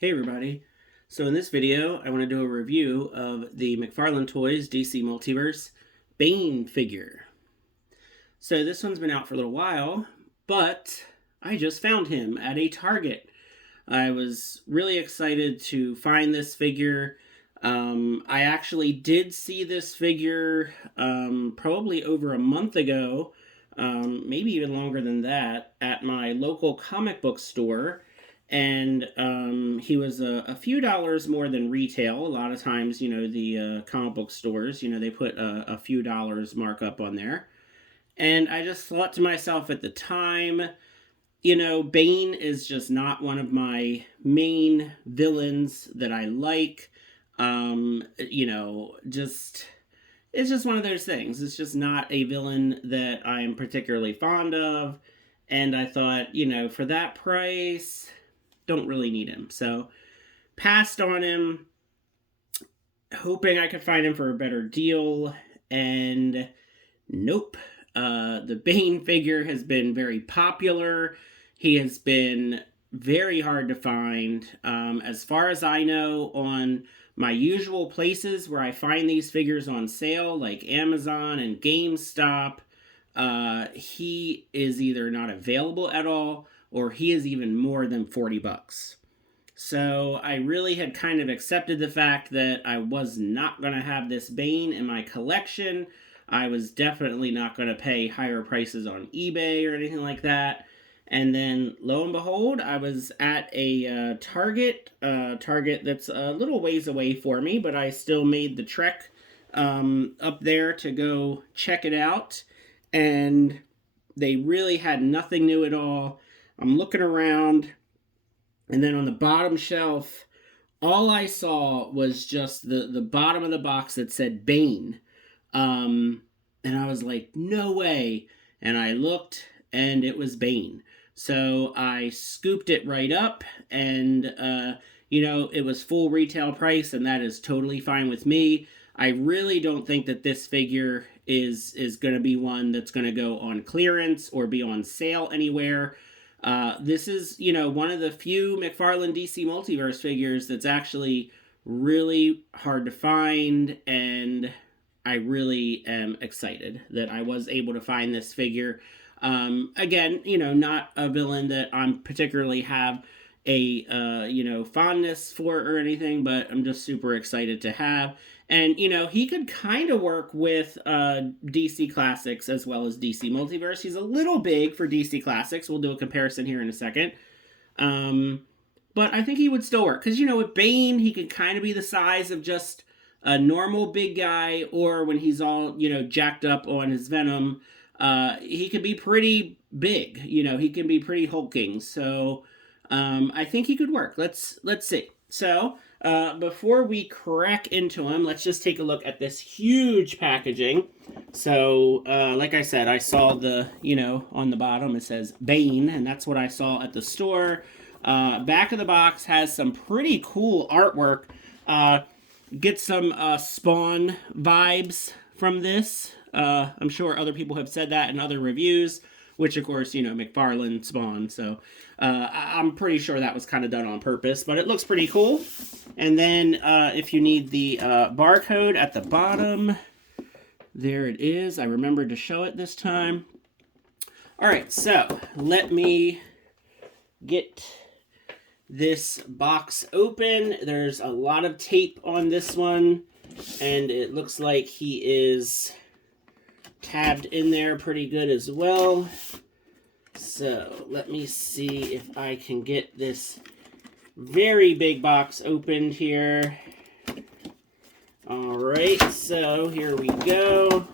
Hey everybody. So in this video, I want to do a review of the McFarlane Toys DC Multiverse Bane figure. So this one's been out for a little while, but I just found him at a Target. I was really excited to find this figure. I actually did see this figure probably over a month ago, maybe even longer than that, at my local comic book store. And he was a few dollars more than retail. A lot of times, the comic book stores, they put a few dollars markup on there. And I just thought to myself at the time, Bane is just not one of my main villains that I like. Just it's just one of those things. It's just not a villain that I'm particularly fond of. And I thought, for that price, don't really need him. So passed on him, hoping I could find him for a better deal. And nope. The Bane figure has been very popular. He has been very hard to find. As far as I know, on my usual places where I find these figures on sale, like Amazon and GameStop, he is either not available at all, or he is even more than 40 bucks. So I really had kind of accepted the fact that I was not going to have this Bane in my collection. I was definitely not going to pay higher prices on eBay or anything like that. And then, lo and behold, I was at a Target that's a little ways away for me, but I still made the trek up there to go check it out. And they really had nothing new at all. I'm looking around, and then on the bottom shelf, all I saw was just the bottom of the box that said Bane. And I was like, no way. And I looked, and it was Bane. So I scooped it right up, and, it was full retail price, and that is totally fine with me. I really don't think that this figure is going to be one that's going to go on clearance or be on sale anywhere. This is, one of the few McFarlane DC Multiverse figures that's actually really hard to find, and I really am excited that I was able to find this figure. Again, not a villain that I'm particularly have a, fondness for or anything, but I'm just super excited to have. And, he could kind of work with DC Classics as well as DC Multiverse. He's a little big for DC Classics. We'll do a comparison here in a second. But I think he would still work. Because, with Bane, he can kind of be the size of just a normal big guy. Or when he's all, jacked up on his Venom, he can be pretty big. He can be pretty hulking. So I think he could work. Let's see. So before we crack into him, let's just take a look at this huge packaging. So, like I said, I saw the, on the bottom it says Bane, and that's what I saw at the store. Back of the box has some pretty cool artwork. Get some Spawn vibes from this. I'm sure other people have said that in other reviews, which of course, McFarlane Spawn. So I'm pretty sure that was kind of done on purpose, but it looks pretty cool. And then if you need the barcode at the bottom, there it is. I remembered to show it this time. All right, so let me get this box open. There's a lot of tape on this one, and it looks like he is tabbed in there pretty good as well. So let me see if I can get this very big box opened here. All right, so here we go.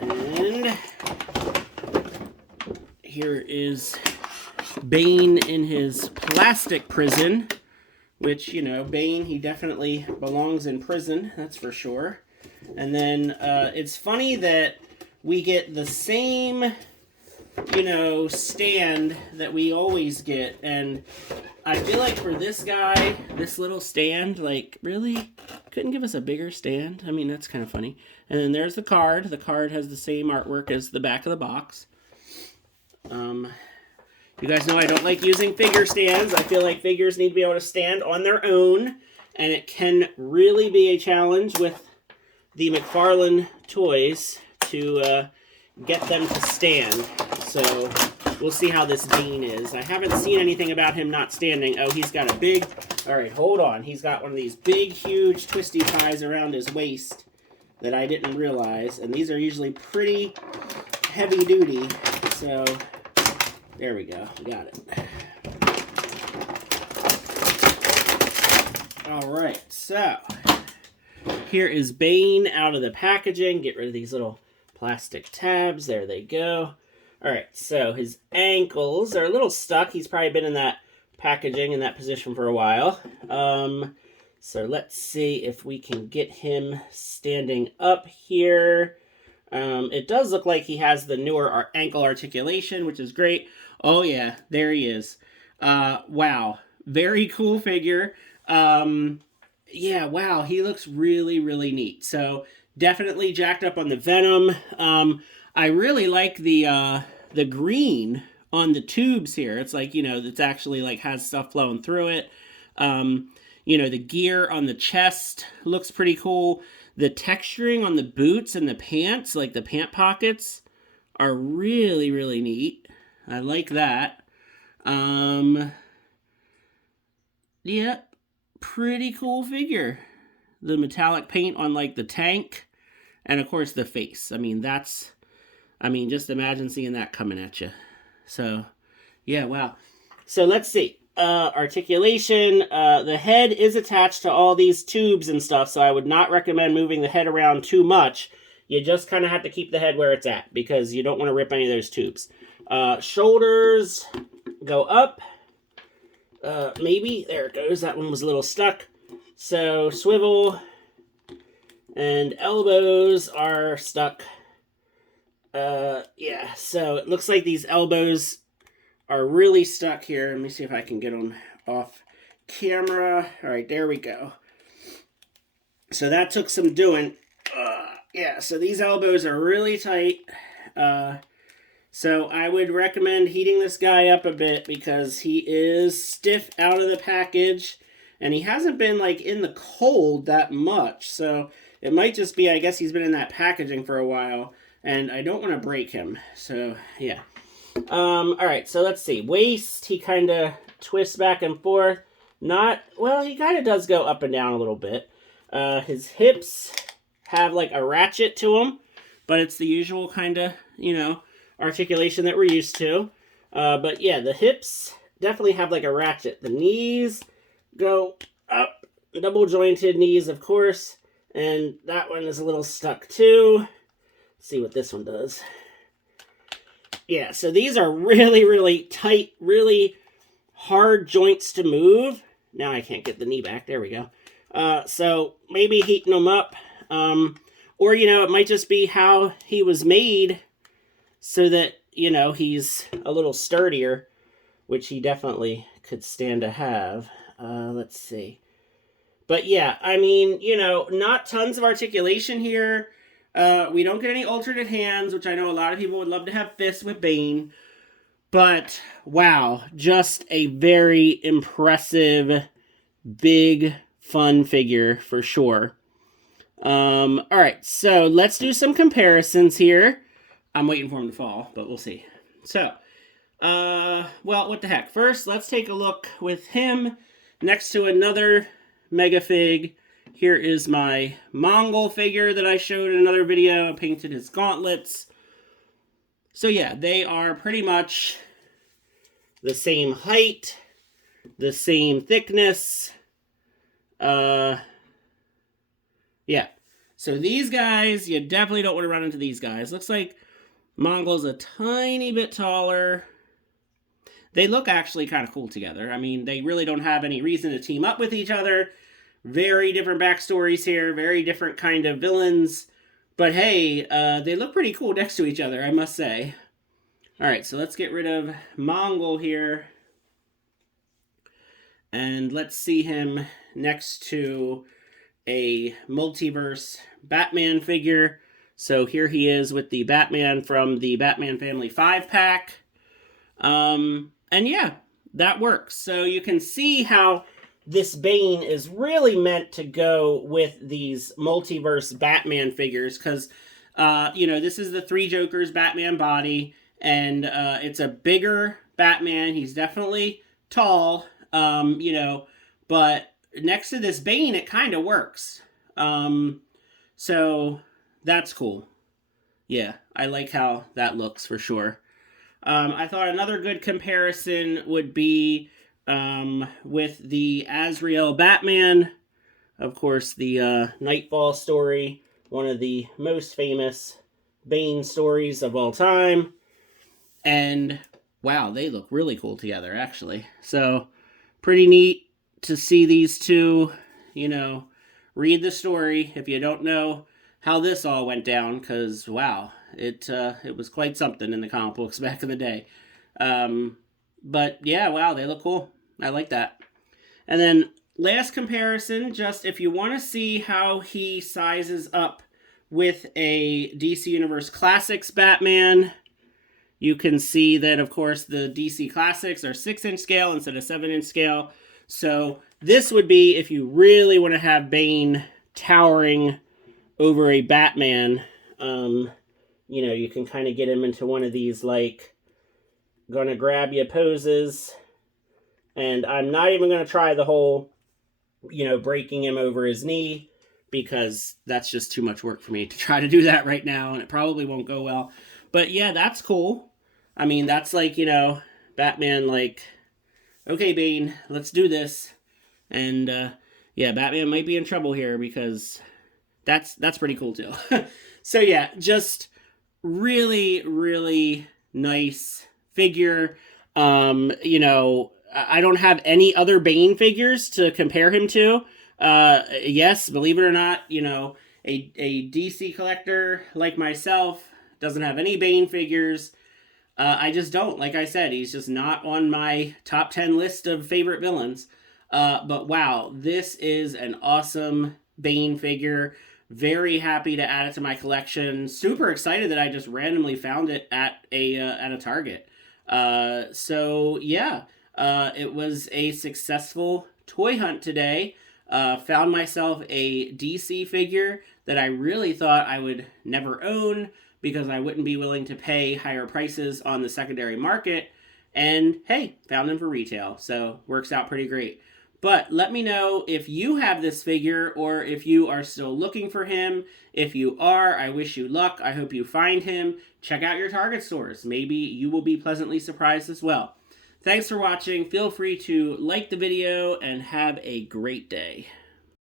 And here is Bane in his plastic prison, which, Bane, he definitely belongs in prison, that's for sure. And then it's funny that we get the same, stand that we always get. And I feel like for this guy, this little stand, like, really? Couldn't give us a bigger stand? I mean, that's kind of funny. And then there's the card. The card has the same artwork as the back of the box. You guys know I don't like using figure stands. I feel like figures need to be able to stand on their own, and it can really be a challenge with the McFarlane toys to get them to stand. So we'll see how this Bane is. I haven't seen anything about him not standing. Oh, he's got a big... All right, hold on. He's got one of these big, huge twisty ties around his waist that I didn't realize. And these are usually pretty heavy duty. So there we go. We got it. All right, so here is Bane out of the packaging. Get rid of these little plastic tabs. There they go. All right, so his ankles are a little stuck. He's probably been in that packaging in that position for a while. So let's see if we can get him standing up here. It does look like he has the newer ankle articulation, which is great. Oh yeah, there he is. Wow, very cool figure. Yeah, wow, he looks really, really neat. So definitely jacked up on the Venom. I really like the green on the tubes here. It's like, you know, it's actually like has stuff flowing through it. You know, the gear on the chest looks pretty cool. The texturing on the boots and the pants, like the pant pockets, are really, really neat. I like that. Yeah, pretty cool figure. The metallic paint on like the tank, and of course the face. I mean, just imagine seeing that coming at you. So, yeah, wow. So let's see. Articulation. The head is attached to all these tubes and stuff, so I would not recommend moving the head around too much. You just kind of have to keep the head where it's at, because you don't want to rip any of those tubes. Shoulders go up. Maybe. There it goes. That one was a little stuck. So, swivel. And elbows are stuck. Yeah, so it looks like these elbows are really stuck here. Let me see if I can get them off camera. All right, there we go. So that took some doing. Yeah, so these elbows are really tight. So I would recommend heating this guy up a bit, because he is stiff out of the package, and he hasn't been like in the cold that much. So it might just be, I guess he's been in that packaging for a while, and I don't want to break him. So yeah. All right, so let's see. Waist, he kind of twists back and forth. Well, he kind of does go up and down a little bit. His hips have like a ratchet to them, but it's the usual kind of, you know, articulation that we're used to. But yeah, the hips definitely have like a ratchet. The knees go up, double jointed knees, of course, and that one is a little stuck too. Let's see what this one does. Yeah, so these are really, really tight, really hard joints to move. Now I can't get the knee back. There we go. So maybe heating them up. Or, you know, it might just be how he was made so that, you know, he's a little sturdier, which he definitely could stand to have. Let's see. But yeah, I mean, you know, not tons of articulation here. We don't get any alternate hands, which I know a lot of people would love to have fists with Bane. But, wow, just a very impressive, big, fun figure for sure. All right, so let's do some comparisons here. I'm waiting for him to fall, but we'll see. So, well, what the heck. First, let's take a look with him next to another Megafig. Here is my Mongol figure that I showed in another video. I painted his gauntlets. So yeah, they are pretty much the same height, the same thickness. Yeah. So these guys, you definitely don't want to run into these guys. Looks like Mongol's a tiny bit taller. They look actually kind of cool together. I mean, they really don't have any reason to team up with each other. Very different backstories here, very different kind of villains. But hey, they look pretty cool next to each other, I must say. Alright, so let's get rid of Mongol here. And let's see him next to a Multiverse Batman figure. So here he is with the Batman from the Batman Family 5-pack. And yeah, that works. So you can see how this Bane is really meant to go with these multiverse Batman figures because, this is the Three Jokers Batman body, and it's a bigger Batman. He's definitely tall, but next to this Bane, it kind of works. So that's cool. Yeah, I like how that looks for sure. I thought another good comparison would be with the Azrael Batman. Of course, the Nightfall story, one of the most famous Bane stories of all time. And wow, they look really cool together, actually. So, pretty neat to see these two, read the story if you don't know how this all went down, because wow, it was quite something in the comic books back in the day. But yeah, wow, they look cool. I like that. And then last comparison, just if you want to see how he sizes up with a DC Universe Classics Batman, you can see that, of course, the DC Classics are 6-inch scale instead of 7-inch scale. So this would be if you really want to have Bane towering over a Batman. You can kind of get him into one of these, like, gonna grab you poses. And I'm not even going to try the whole, breaking him over his knee, because that's just too much work for me to try to do that right now, and it probably won't go well. But yeah, that's cool. I mean, that's like, Batman, like, okay, Bane, let's do this. And yeah, Batman might be in trouble here because that's pretty cool too. So yeah, just really, really nice figure. I don't have any other Bane figures to compare him to. Yes, believe it or not, a DC collector like myself doesn't have any Bane figures. I just don't. Like I said, he's just not on my top 10 list of favorite villains. But wow, this is an awesome Bane figure. Very happy to add it to my collection. Super excited that I just randomly found it at a Target. So yeah, it was a successful toy hunt today. Found myself a DC figure that I really thought I would never own because I wouldn't be willing to pay higher prices on the secondary market. And hey, found them for retail. So works out pretty great. But let me know if you have this figure or if you are still looking for him. If you are, I wish you luck. I hope you find him. Check out your Target stores. Maybe you will be pleasantly surprised as well. Thanks for watching. Feel free to like the video and have a great day.